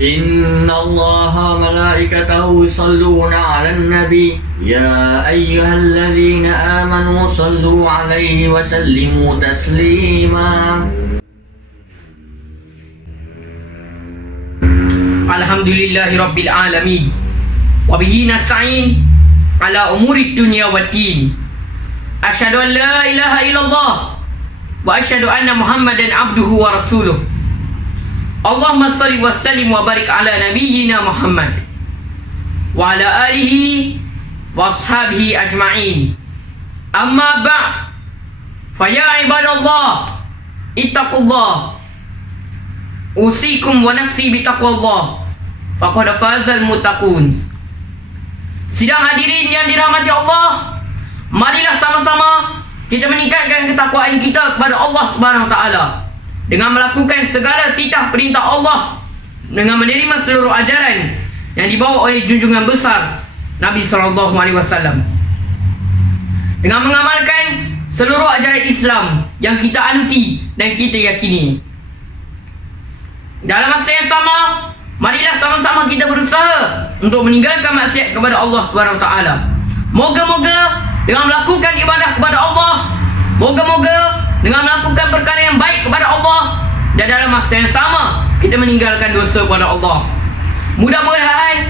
إن الله وملائكته يصلون على النبي يا أيها الذين آمنوا صلوا عليه وسلموا تسليما. Alhamdulillahi Rabbil Alamin wa bihi nasta'in ala umuri dunya waddin. Asyhadu an la ilaha illallah wa asyhadu anna Muhammadan abduhu wa rasuluh. Allahumma salli wa sallim wa barik ala nabiyyina Muhammad wa ala alihi wa ashabihi ajma'in. Amma ba'd, fa ya ibadallah ittaqullah, usikum wa nafsi bitaqwallah, faqad fazal muttaqun. Sidang hadirin yang dirahmati Allah, marilah sama-sama kita meningkatkan ketakwaan kita kepada Allah Subhanahu wa taala dengan melakukan segala titah perintah Allah, dengan menerima seluruh ajaran yang dibawa oleh junjungan besar Nabi sallallahu alaihi wasallam, dengan mengamalkan seluruh ajaran Islam yang kita anuti dan kita yakini. Dalam masa yang sama, marilah sama-sama kita berusaha untuk meninggalkan maksiat kepada Allah Subhanahu wa taala. Moga-moga dengan melakukan ibadah kepada Allah, moga-moga dengan melakukan perkara yang baik kepada Allah, dan dalam masa yang sama kita meninggalkan dosa kepada Allah. Mudah-mudahan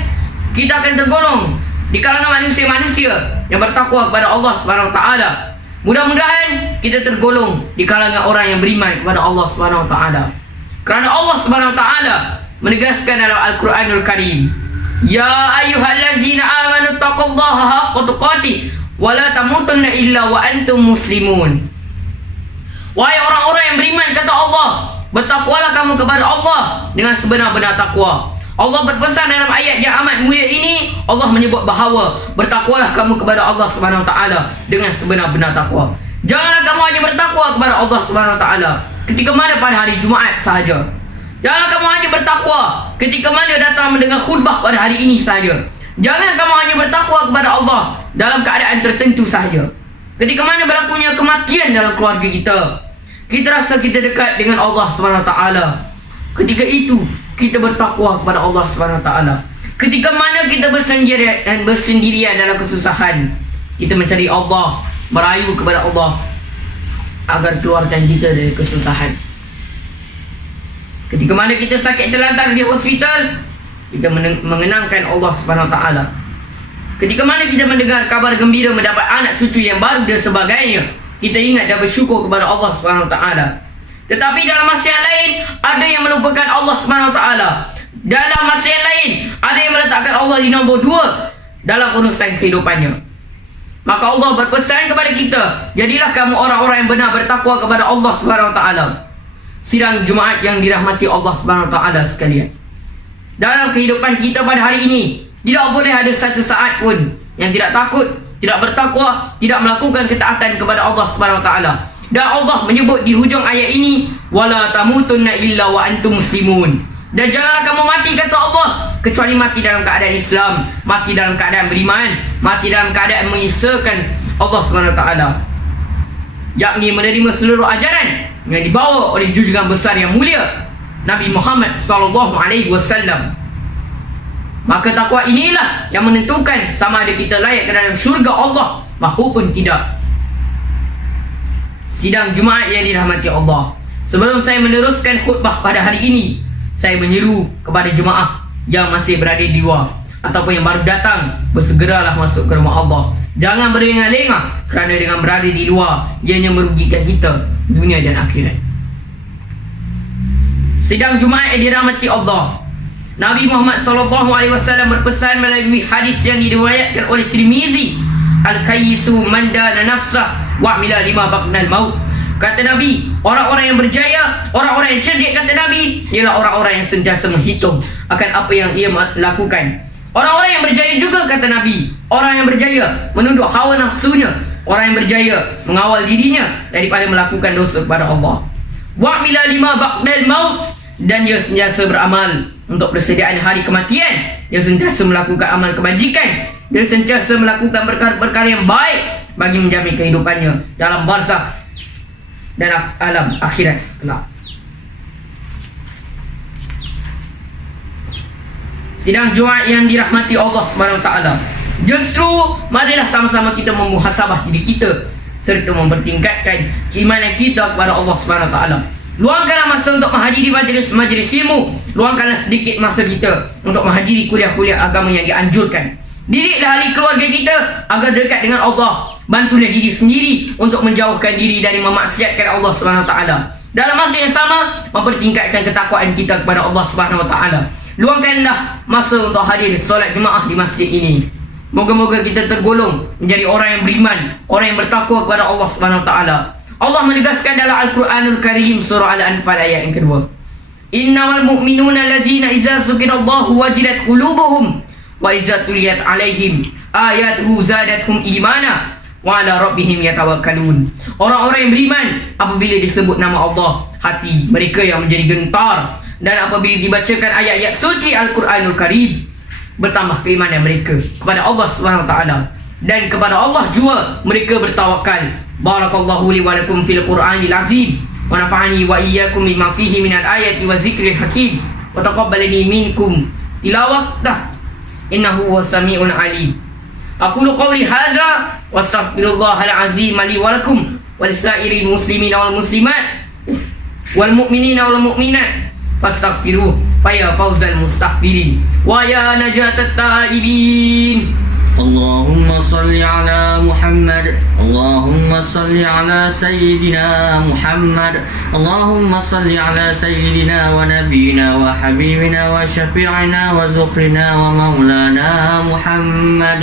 kita akan tergolong di kalangan manusia-manusia yang bertakwa kepada Allah Subhanahu wa taala. Mudah-mudahan kita tergolong di kalangan orang yang beriman kepada Allah Subhanahu wa taala. Kerana Allah Subhanahu wa taala menegaskan dalam Al-Quranul Karim, ya ayyuhallazina amanu taqullaha haqqa tuqatih wa la tamutunna illa wa antum muslimun. Wahai orang-orang yang beriman, kata Allah, bertakwalah kamu kepada Allah dengan sebenar-benar takwa. Allah berpesan dalam ayat yang amat mulia ini, Allah menyebut bahawa bertakwalah kamu kepada Allah Subhanahu wa taala dengan sebenar-benar takwa. Janganlah kamu hanya bertakwa kepada Allah Subhanahu wa taala ketika mana pada hari Jumaat sahaja. Janganlah kamu hanya bertakwa ketika mana datang mendengar khutbah pada hari ini sahaja. Jangan kamu hanya bertakwa kepada Allah dalam keadaan tertentu sahaja. Ketika mana berlakunya kematian dalam keluarga kita, kita rasa kita dekat dengan Allah Subhanahu wa taala. Ketika itu kita bertakwa kepada Allah Subhanahu wa taala. Ketika mana kita bersendirian dalam kesusahan, kita mencari Allah, merayu kepada Allah agar keluarkan kita dari kesusahan. Ketika mana kita sakit terlantar di hospital, kita mengenangkan Allah Subhanahu wa taala. Ketika mana kita mendengar kabar gembira mendapat anak cucu yang baru dan sebagainya, kita ingat dan bersyukur kepada Allah Subhanahu wa taala. Tetapi dalam masa yang lain ada yang melupakan Allah Subhanahu wa taala. Dalam masa yang lain ada yang meletakkan Allah di nombor 2 dalam urusan kehidupannya. Maka Allah berpesan kepada kita, jadilah kamu orang-orang yang benar bertakwa kepada Allah Subhanahu wa taala. Sidang Jumaat yang dirahmati Allah Subhanahu wa taala sekalian, dalam kehidupan kita pada hari ini tidak boleh ada satu saat pun yang tidak takut, tidak bertakwa, tidak melakukan ketaatan kepada Allah Subhanahu wa taala. Dan Allah menyebut di hujung ayat ini, wala tamutunna illa wa antum muslimun. Dan janganlah kamu mati, kata Allah, kecuali mati dalam keadaan Islam, mati dalam keadaan beriman, mati dalam keadaan mengisahkan Allah Subhanahu wa taala, yakni menerima seluruh ajaran yang dibawa oleh junjungan besar yang mulia Nabi Muhammad sallallahu alaihi wasallam. Maka takwa inilah yang menentukan sama ada kita layak ke dalam syurga Allah maupun tidak. Sidang Jumaat yang dirahmati Allah, sebelum saya meneruskan khutbah pada hari ini, saya menyeru kepada jemaah yang masih berada di luar ataupun yang baru datang, bersegeralah masuk ke rumah Allah. Jangan berlengah-lengah, kerana dengan berada di luar ianya merugikan kita dunia dan akhirat. Sidang Jumaat yang dirahmati Allah, Nabi Muhammad sallallahu alaihi wasallam berpesan melalui hadis yang diriwayatkan oleh Tirmizi, al-kayyisu man dana nafsah wa amila lima ba'dal maut. Kata Nabi, orang-orang yang berjaya, orang-orang yang cerdik, kata Nabi, ialah orang-orang yang sentiasa menghitung akan apa yang ia lakukan. Orang-orang yang berjaya juga, kata Nabi, orang yang berjaya menunduk hawa nafsunya, orang yang berjaya mengawal dirinya daripada melakukan dosa kepada Allah. Wa amila lima ba'dal maut, dan dia sentiasa beramal untuk persediaan hari kematian. Dia sentiasa melakukan amal kebajikan, dia sentiasa melakukan perkara-perkara yang baik bagi menjamin kehidupannya dalam barzakh dan alam akhirat kelak. Sidang Jumaat yang dirahmati Allah Subhanahu Wa Taala. Justru marilah sama-sama kita memuhasabah diri kita serta mempertingkatkan keimanan kita kepada Allah Subhanahu Wa Taala. Luangkanlah masa untuk menghadiri majlis ilmu. Luangkanlah sedikit masa kita untuk menghadiri kuliah-kuliah agama yang dianjurkan. Didiklah ahli keluarga kita agar dekat dengan Allah. Bantulah diri sendiri untuk menjauhkan diri dari memaksiatkan Allah Subhanahu Wa Taala. Dalam masa yang sama, mempertingkatkan ketakwaan kita kepada Allah Subhanahu Wa Taala. Luangkanlah masa untuk hadir solat Jumaat di masjid ini. Moga-moga kita tergolong menjadi orang yang beriman, orang yang bertakwa kepada Allah Subhanahu Wa Taala. Allah menegaskan dalam Al-Quranul Karim surah Al-Anfal ayat yang kedua. Innamal mu'minuna allazina idza dzukirallahu wajilat qulubuhum wa idza tuliyat alaihim ayatuhu zadatuhum imana wa ala rabbihim yatawakkalun. Orang-orang yang beriman apabila disebut nama Allah, hati mereka yang menjadi gentar, dan apabila dibacakan ayat-ayat suci Al-Quranul Karim, bertambah keimanan mereka kepada Allah Subhanahu Wa Taala, dan kepada Allah jua mereka bertawakal. Barakallahu li wa lakum fil Qur'anil azim wa nafa'ani wa iyyakum bima fihi minal ayati wa zikril hakim wa taqabbalani minkum tilawatah innahu huwas samiul alim. Aqulu qawli hadza wa astaghfirullahal azim li wa lakum wa lisairil muslimina wal muslimat wal mu'minina wal mu'minat fastaghfiruh faya fawzal mustaghfirin wa ya najatat taibin. اللهم صل على محمد اللهم صل على سيدنا محمد اللهم صل على سيدنا ونبينا وحبيبنا وشفيعنا وزخرنا ومولانا محمد.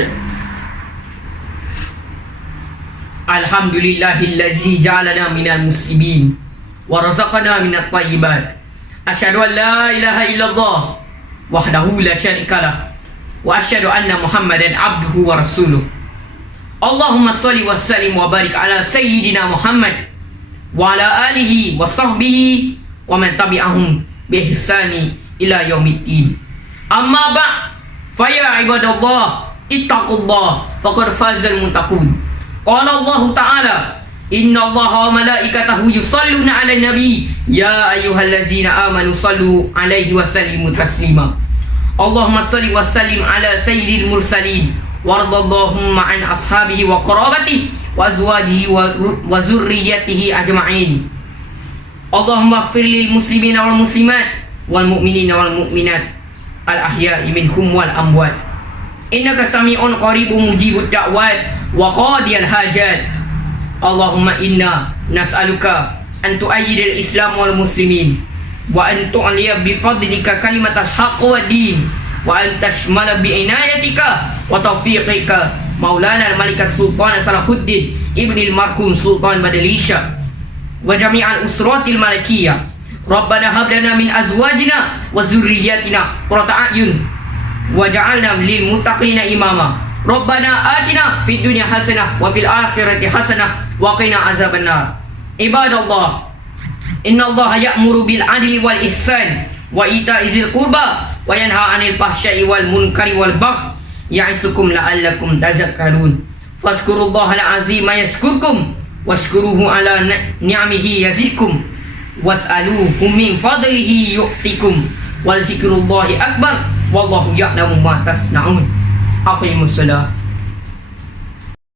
Alhamdulillahillazi ja'alana minal muslimin wa razaqana minat thayyibat. Asyhadu an la ilaha illallah wahdahu la syarikalah wa asyhadu anna Muhammadan abduhu wa rasuluh. Allahumma salli wa sallim wa barik ala sayyidina Muhammad wa ala alihi wa sahbihi wa man tabi'ahum bi ihsani ila yaumiddin. Amma ba'd, fa ya ibadallah ittaqullah faqad fazal muttaqun. Qala Allah Ta'ala, inna Allaha wa malaikatahu yusalluna 'alan nabi ya ayyuhallazina amanu sallu 'alaihi wa sallimu taslima. Allahumma salli wa sallim ala sayyidil mursalin waradallahumma an ashabihi wa qarabatihi wa azwajihi wa zurriyyatihi ajma'in. Allahumma ighfir lil muslimina wal muslimat wal mu'minina wal mu'minat al ahya'i minhum wal amwat innaka sami'un qaribun mujibud da'wat wa qadiyal hajat. Allahumma inna nas'aluka an tu'ayyidal islam wal muslimin wa an tu'liya bi fadlika kalimatal haqq wa din wa an tashmala bi inayatika wa tawfiqika maulana al-malik sultan Salahuddin ibnil marhum Sultan Badalisha wa jami'al usratil malikiyah. Rabbana hab lana min azwajina wa zurriyyatina qurrata a'yun waj'alna lil muttaqina imama. Rabbana atina fid dunya hasanah wa fil akhirati hasanah wa qina azabannar. Ibadallah, inna Allah ya'muru bil adli wal ihsan wa ita'i dzil qurba wa yanha 'anil fahsya'i wal munkari wal baghi ya'idzukum la'allakum tadhakkarun. Fazkurullahal 'azima yazkurkum washkuruhu 'ala ni'amihi yazidkum was'aluhu min fadlihi yu'tikum wal zikrullahi akbar wallahu ya'lamu ma tasna'un. Aqimus shalah.